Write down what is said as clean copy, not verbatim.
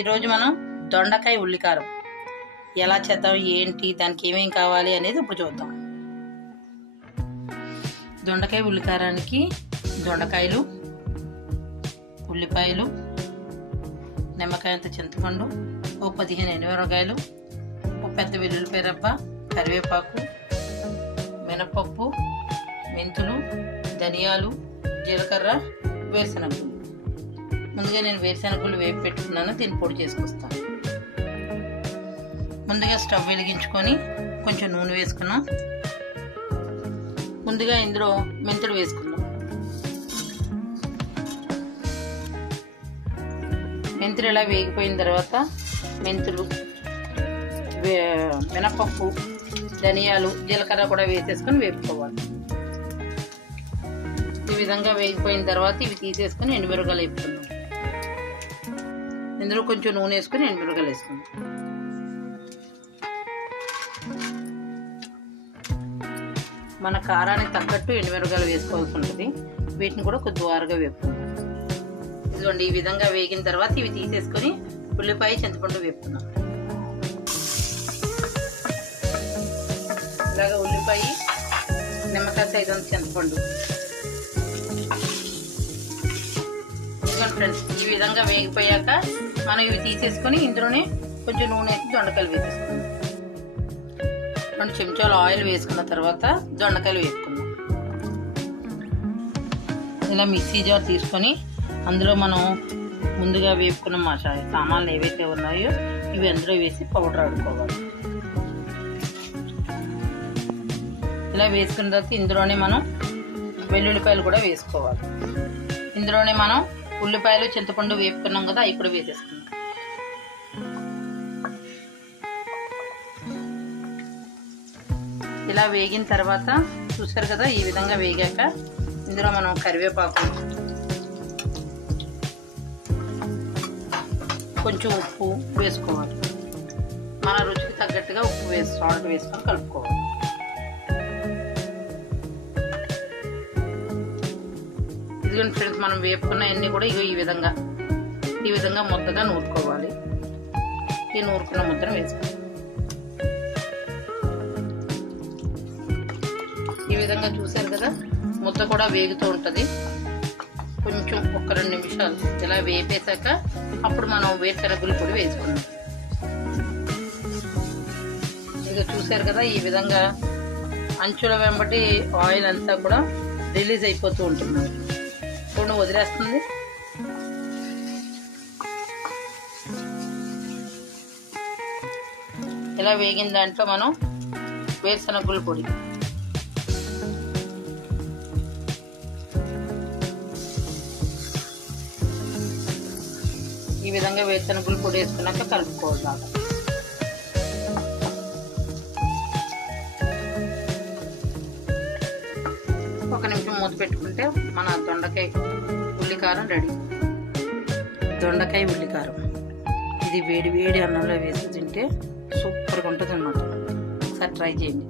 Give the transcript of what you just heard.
ఈరోజు మనం దొండకాయ ఉల్లికారం ఎలా చేద్దాం, ఏంటి, దానికి ఏమేం కావాలి అనేది ఇప్పుడు చూద్దాం. దొండకాయ ఉల్లికారానికి దొండకాయలు, ఉల్లిపాయలు, నిమ్మకాయంత చింతపండు, ఓ 15 ఎండుమిరపకాయలు, ఓ పెద్ద వెల్లుల్లిపాయ రబ్బ, కరివేపాకు, మినపప్పు, మెంతులు, ధనియాలు, జీలకర్ర, వేరుశనగలు. ముందుగా నేను వేరుశనగలు వేపి పెట్టుకున్నాను, దీన్ని పొడి చేసుకొస్తాను. ముందుగా స్టవ్ వెలిగించుకొని కొంచెం నూనె వేసుకున్నాం. ముందుగా ఇందులో మెంతులు వేసుకుందాం. మెంతులు ఇలా వేగిపోయిన తర్వాత మెంతులు, మినపప్పు, ధనియాలు, జీలకర్ర కూడా వేసేసుకొని వేపుకోవాలి. ఈ విధంగా వేగిపోయిన తర్వాత ఇవి తీసేసుకొని ఎండుమిరపకాయలు వేపుకుందాం. ఇందులో కొంచెం నూనె వేసుకొని ఎండుమిరపకాయలు వేసుకుందాం. మన కారానికి తగ్గట్టు ఎండుమిరపకాయలు వేసుకోవాల్సి ఉంటుంది. వీటిని కూడా కొద్ది వారుగా వేపుకుందాం. ఇదిగోండి, ఈ విధంగా వేగిన తర్వాత ఇవి తీసేసుకొని ఉల్లిపాయ, చింతపండు వేపుకుందాం. ఇలాగా ఉల్లిపాయ, నిమ్మకాయ సైజు చింతపండు. ఫ్రెండ్స్, ఈ విధంగా వేగిపోయాక మనం ఇవి తీసేసుకొని ఇందులోనే కొంచెం నూనె వేసి దొండకాయలు వేసేసుకుందాం. 2 చెంచాలు ఆయిల్ వేసుకున్న తర్వాత దొండకాయలు వేసుకుందాం. ఇలా మిక్సీ జార్ తీసుకొని అందులో మనం ముందుగా వేపుకున్న సామాన్లు ఏవైతే ఉన్నాయో ఇవి అందులో వేసి పౌడర్ ఆడుకోవాలి. ఇలా వేసుకున్న తర్వాత ఇందులోనే మనం వెల్లుల్లిపాయలు కూడా వేసుకోవాలి. ఇందులోనే మనం ఉల్లిపాయలు, చింతపండు వేపుకున్నాం కదా, అవి కూడా వేసేసుకున్నాం. ఇలా వేగిన తర్వాత చూసారు కదా, ఈ విధంగా వేగాక ఇందులో మనం కరివేపాకు, కొంచెం ఉప్పు వేసుకోవాలి. మన రుచికి తగ్గట్టుగా ఉప్పు సాల్ట్ వేసుకొని కలుపుకోవాలి. ఇదిగోండి ఫ్రెండ్స్, మనం వేపుకున్న అన్నీ కూడా ఈ విధంగా ముద్దగా నూరుకోవాలి. ఈ నూరుకున్న ముద్దను వేసుకోవాలి. ఈ విధంగా చూసారు కదా, ముద్ద కూడా వేగుతూ ఉంటుంది. కొంచెం 1-2 నిమిషాలు ఇలా వేపేశాక అప్పుడు మనం వేరుశనగలు పొడి వేసుకున్నాం. ఇక చూసారు కదా, ఈ విధంగా అంచుల వెంబడి ఆయిల్ అంతా కూడా రిలీజ్ అయిపోతూ ఉంటుంది. చూడండి, వదిలేస్తుంది. ఇలా వేగిన దాంట్లో మనం వేరుశనగల పొడి, ఈ విధంగా వేరుశనగల పొడి వేసుకున్నాక కలుపుకోవాలి బాగా. ఒక నిమిషం మూత పెట్టుకుంటే మన దొండకాయ ఉల్లికారం రెడీ. దొండకాయ ఉల్లికారం ఇది వేడి వేడి అన్నంలో వేసి తింటే సూపర్గా ఉంటుంది అన్నమాట. ఒకసారి ట్రై చేయండి.